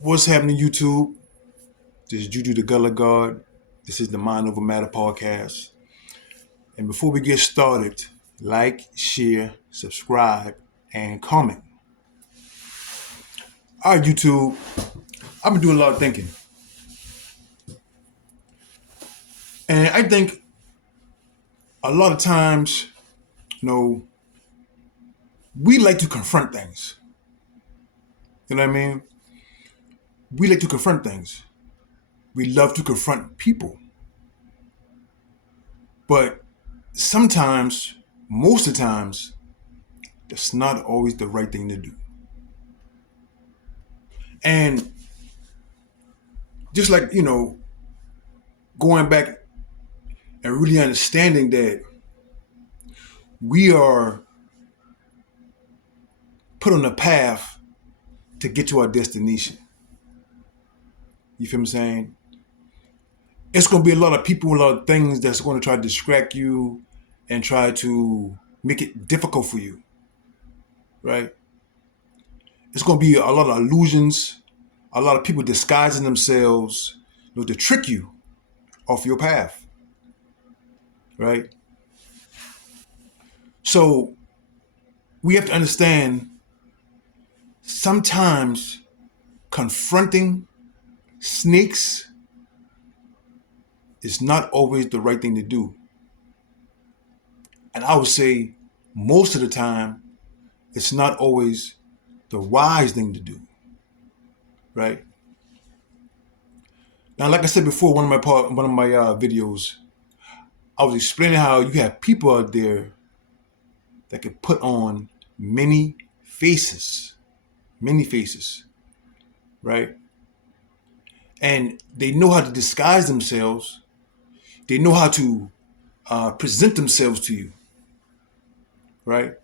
What's happening, YouTube? This is Juju the Gullah God. This is the Mind Over Matter podcast. And before we get started, like, share, subscribe, and comment. All right, YouTube, I've been doing a lot of thinking. And I think a lot of times, you know, we like to confront things. You know what I mean? We like to confront things. We love to confront people. But sometimes, most of the times, that's not always the right thing to do. And just like, going back and really understanding that we are put on a path to get to our destination. You feel what I'm saying? It's going to be a lot of people, a lot of things that's going to try to distract you and try to make it difficult for you, right? It's going to be a lot of illusions, a lot of people disguising themselves, to trick you off your path, right? So we have to understand sometimes confronting snakes is not always the right thing to do. And I would say most of the time, it's not always the wise thing to do, right? Now, like I said before, one of my videos, I was explaining how you have people out there that can put on many faces, right? And they know how to disguise themselves. They know how to present themselves to you, right?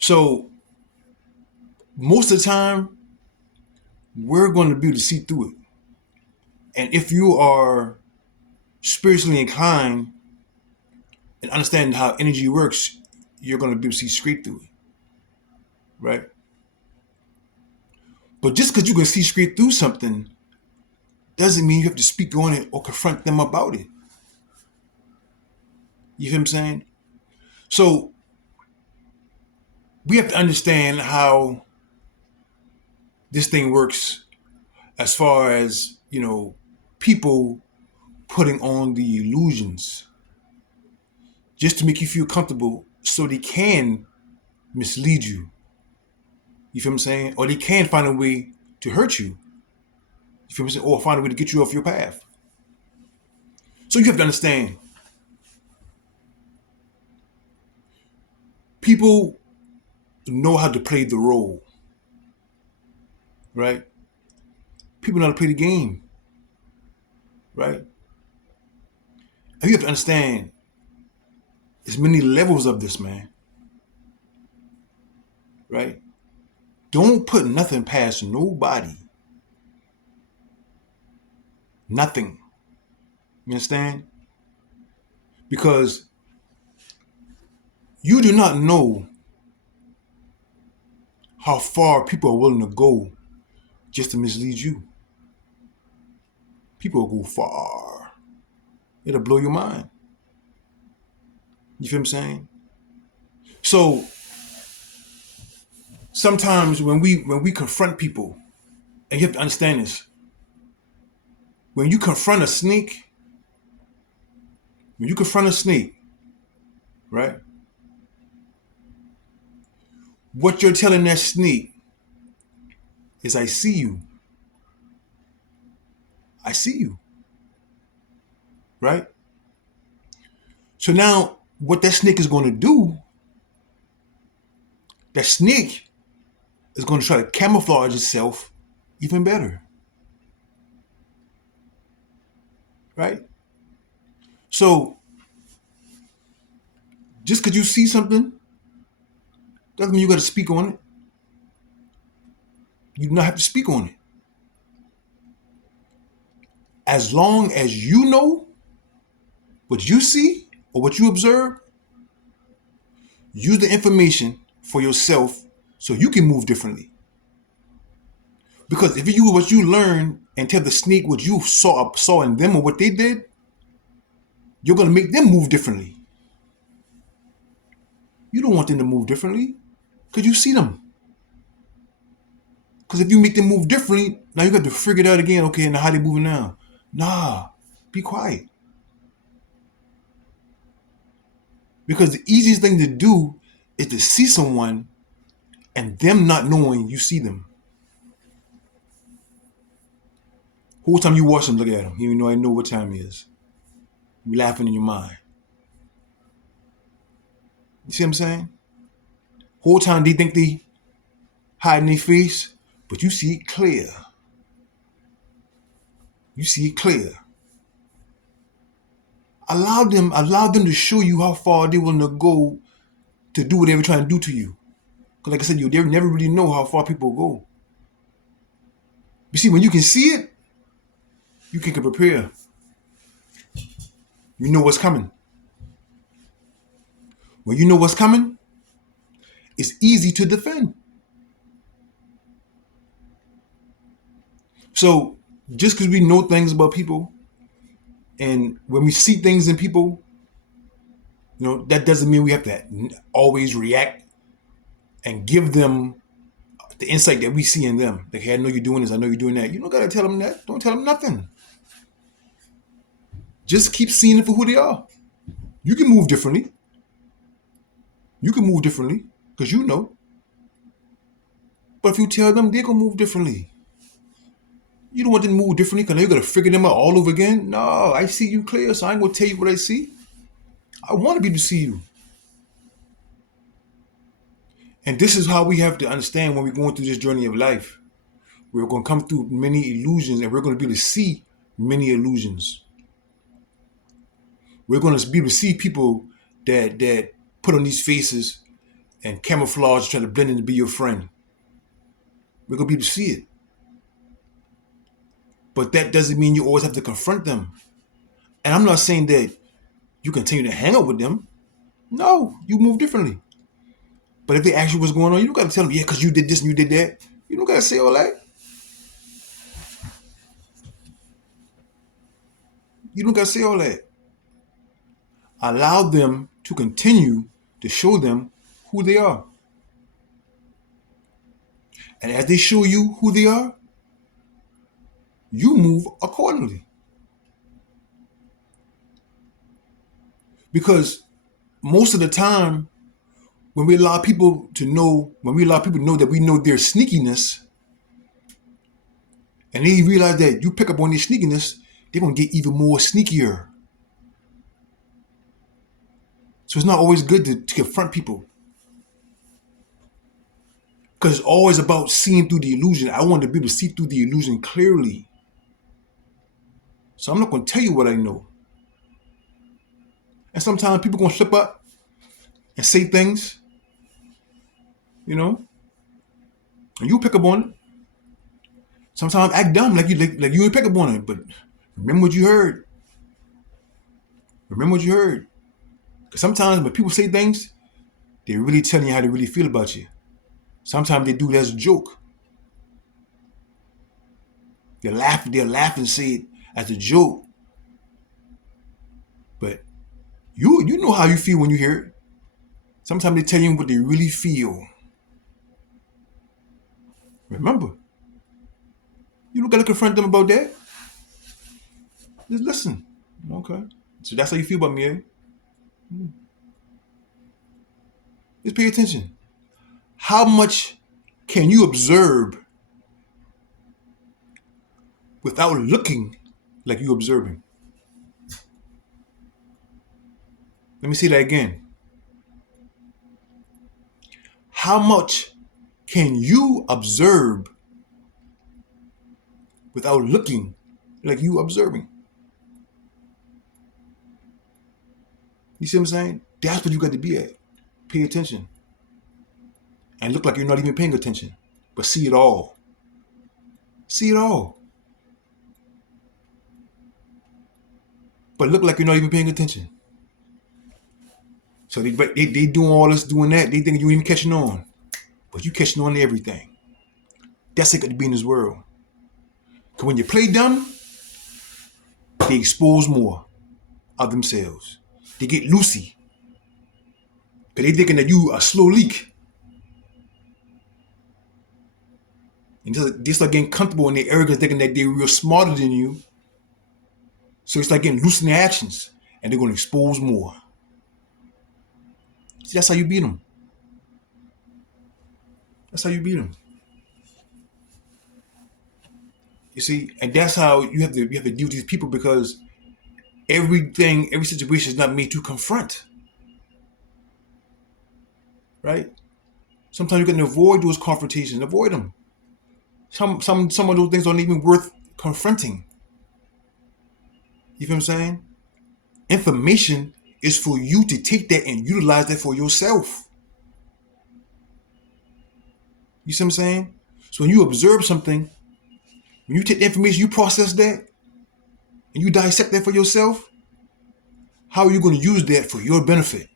So most of the time, we're going to be able to see through it. And if you are spiritually inclined and understand how energy works, you're going to be able to see straight through it, right? But just because you can see straight through something doesn't mean you have to speak on it or confront them about it. You feel what I'm saying? So we have to understand how this thing works as far as, people putting on the illusions just to make you feel comfortable so they can mislead you. You feel what I'm saying? Or they can find a way to hurt you. You feel what I'm saying? Or find a way to get you off your path. So you have to understand, people know how to play the role, right? People know how to play the game, right? And you have to understand, there's many levels of this, man, right? Don't put nothing past nobody. Nothing. You understand? Because you do not know how far people are willing to go just to mislead you. People will go far. It'll blow your mind. You feel what I'm saying? So sometimes when we confront people, and you have to understand this, when you confront a snake, right? What you're telling that snake is, I see you. I see you. Right? So now what that snake is going to do, that snake is going to try to camouflage itself even better. Right? So just because you see something doesn't mean you got to speak on it. You do not have to speak on it. As long as you know what you see or what you observe, use the information for yourself so you can move differently. Because if you use what you learn and tell the snake what you saw in them or what they did, you're gonna make them move differently. You don't want them to move differently because you see them. Because if you make them move differently, now you got to figure it out again. Okay, now how they moving now? Nah, be quiet. Because the easiest thing to do is to see someone and them not knowing you see them. Whole time you watch them, look at them. You even know I know what time it is. You laughing in your mind. You see what I'm saying? Whole time they think they hiding their face, but you see it clear. You see it clear. Allow them to show you how far they're willing to go to do what they were trying to do to you. Because like I said, you never really know how far people go. You see, when you can see it, you can prepare. You know what's coming. When you know what's coming, it's easy to defend. So just because we know things about people, and when we see things in people, that doesn't mean we have to always react and give them the insight that we see in them. Like, hey, I know you're doing this, I know you're doing that. You don't gotta tell them that. Don't tell them nothing. Just keep seeing them for who they are. You can move differently. You can move differently because you know. But if you tell them, they're gonna move differently. You don't want them to move differently because you're gonna figure them out all over again. No, I see you clear, so I ain't gonna tell you what I see. I want to be able to see you. And this is how we have to understand when we're going through this journey of life. We're going to come through many illusions and we're going to be able to see many illusions. We're going to be able to see people that put on these faces and camouflage, trying to blend in to be your friend. We're going to be able to see it. But that doesn't mean you always have to confront them. And I'm not saying that you continue to hang out with them. No, you move differently. But if they ask you what's going on, you don't got to tell them, yeah, because you did this and you did that. You don't got to say all that. You don't got to say all that. Allow them to continue to show them who they are. And as they show you who they are, you move accordingly. Because most of the time, when we allow people to know that we know their sneakiness, and they realize that you pick up on their sneakiness, they're going to get even more sneakier. So it's not always good to confront people. Because it's always about seeing through the illusion. I want to be able to see through the illusion clearly. So I'm not going to tell you what I know. And sometimes people going to slip up and say things, and you pick up on it. Sometimes act dumb like you ain't pick up on it, but remember what you heard. Remember what you heard. Because sometimes when people say things, they're really telling you how they really feel about you. Sometimes they do it as a joke. They'll laugh and say it as a joke. But you know how you feel when you hear it. Sometimes they tell you what they really feel. Remember, you don't gotta confront them about that. Just listen. Okay. So that's how you feel about me, eh? Just pay attention. How much can you observe without looking like you're observing? Let me say that again. How much can you observe without looking like you observing? You see what I'm saying? That's what you got to be at. Pay attention. And look like you're not even paying attention. But see it all. See it all. But look like you're not even paying attention. So they doing all this, doing that. They think you ain't even catching on. But you catching on to everything. That's how they got to be in this world. Because when you play dumb, they expose more of themselves. They get loosey. Because they thinking that you a slow leak. Until they start getting comfortable in their arrogance, thinking that they're real smarter than you. So it's like getting loose in their actions. And they're going to expose more. See, that's how you beat them. That's how you beat them. You see, and that's how you have to deal with these people, because every situation is not made to confront. Right? Sometimes you can avoid those confrontations, avoid them. Some of those things aren't even worth confronting. You feel what I'm saying? Information is for you to take that and utilize that for yourself. You see what I'm saying? So when you observe something, when you take the information, you process that, and you dissect that for yourself, how are you going to use that for your benefit?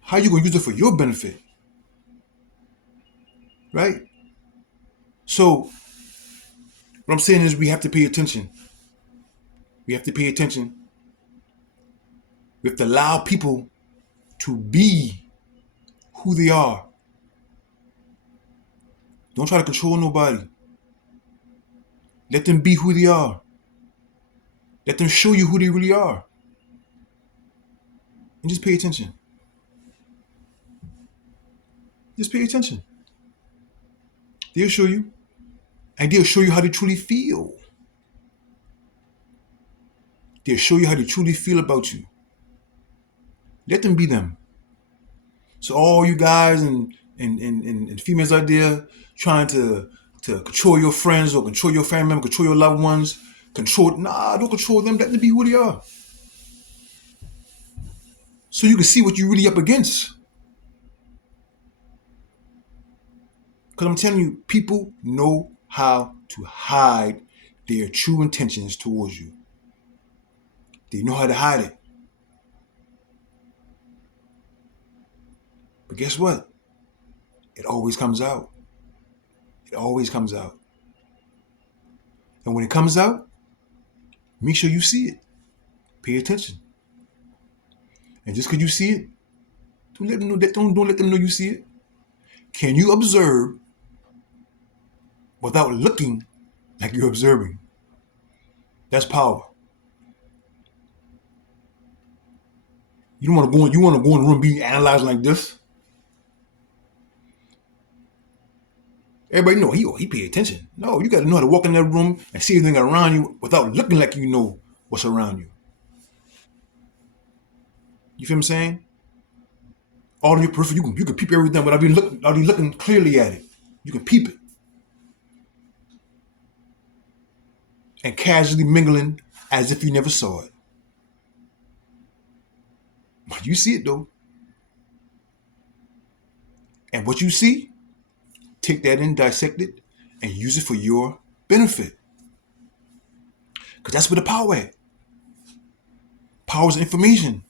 How are you going to use it for your benefit? Right? So what I'm saying is we have to pay attention. We have to pay attention. We have to allow people to be who they are. Don't try to control nobody. Let them be who they are. Let them show you who they really are. And just pay attention. Just pay attention. They'll show you. And they'll show you how they truly feel. They'll show you how they truly feel about you. Let them be them. So all you guys and females out there trying to control your friends or control your family members, control your loved ones, don't control them. Let them be who they are. So you can see what you're really up against. Because I'm telling you, people know how to hide their true intentions towards you. They know how to hide it. But guess what? It always comes out. It always comes out. And when it comes out, make sure you see it. Pay attention. And just because you see it, don't let them know don't let them know you see it. Can you observe without looking like you're observing? That's power. You want to go in the room and be analyzed like this. Everybody know he pay attention. No, you got to know how to walk in that room and see everything around you without looking like you know what's around you. You feel what I'm saying? All in your peripheral, you can peep everything without even looking clearly at it. You can peep it. And casually mingling as if you never saw it. But you see it though. And what you see, take that in, dissect it, and use it for your benefit. Because that's where the power at. Power is information.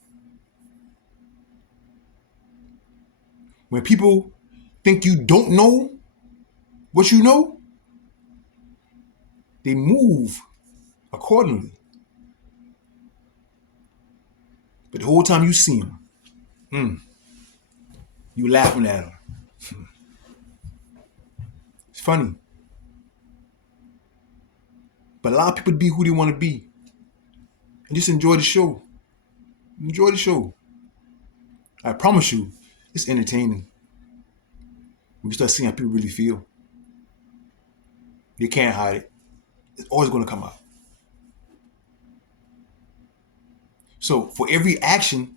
When people think you don't know what you know, they move accordingly. But the whole time you see them, you laughing at them. It's funny. But allow people to be who they want to be. And just enjoy the show. Enjoy the show. I promise you, it's entertaining. When you start seeing how people really feel. They can't hide it. It's always going to come out. So for every action,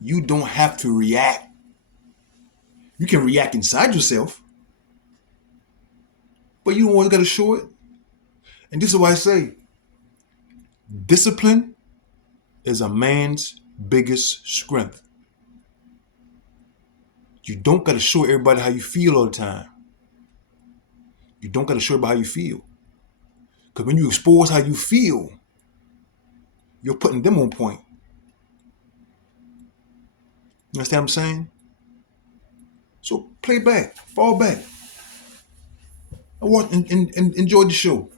you don't have to react. You can react inside yourself, but you don't always got to show it. And this is why I say, discipline is a man's biggest strength. You don't got to show everybody how you feel all the time. You don't got to show everybody how you feel. Because when you expose how you feel, you're putting them on point. You understand what I'm saying? So play back, fall back. and enjoy the show.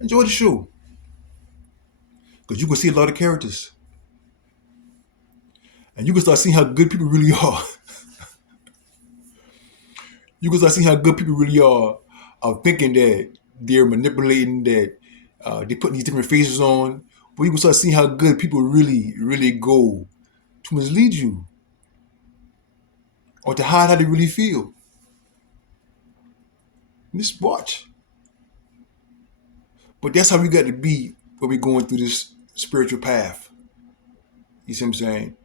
Enjoy the show. Because you can see a lot of characters. And you can start seeing how good people really are. You can start seeing how good people really are thinking that they're manipulating, that they put these different faces on. But you can start seeing how good people really, really go to mislead you or to hide how they really feel. Just watch. But that's how we got to be when we're going through this spiritual path. You see what I'm saying?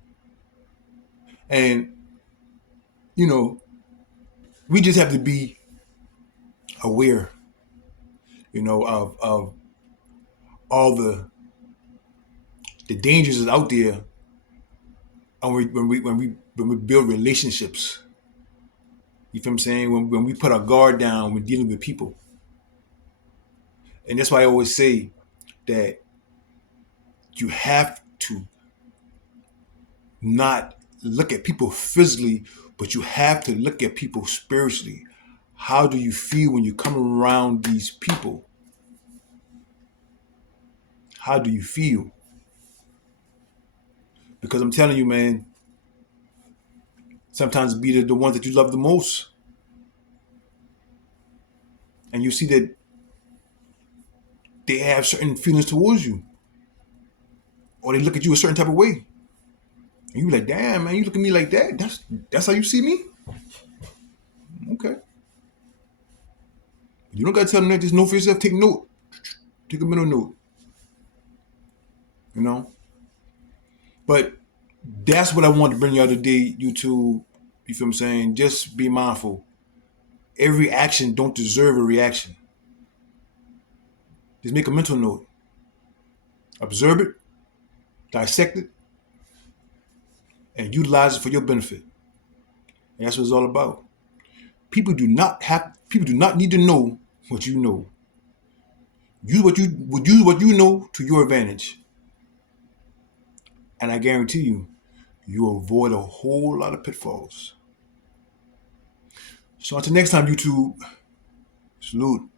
And, you know, we just have to be aware, of all the dangers is out there when we build relationships. You feel what I'm saying? When we put our guard down when dealing with people. And that's why I always say that you have to not look at people physically, but you have to look at people spiritually. How do you feel when you come around these people? How do you feel? Because I'm telling you, man, sometimes be the ones that you love the most. And you see that they have certain feelings towards you. Or they look at you a certain type of way. And you be like, damn, man, you look at me like that? That's how you see me? Okay. You don't gotta tell them that. Just know for yourself. Take note. Take a mental note. You know? But that's what I wanted to bring y'all today, YouTube. You feel what I'm saying? Just be mindful. Every action don't deserve a reaction. Just make a mental note. Observe it, dissect it, and utilize it for your benefit. And that's what it's all about. People do not need to know what you know. Use what you know to your advantage. And I guarantee you, you'll avoid a whole lot of pitfalls. So until next time, YouTube, salute.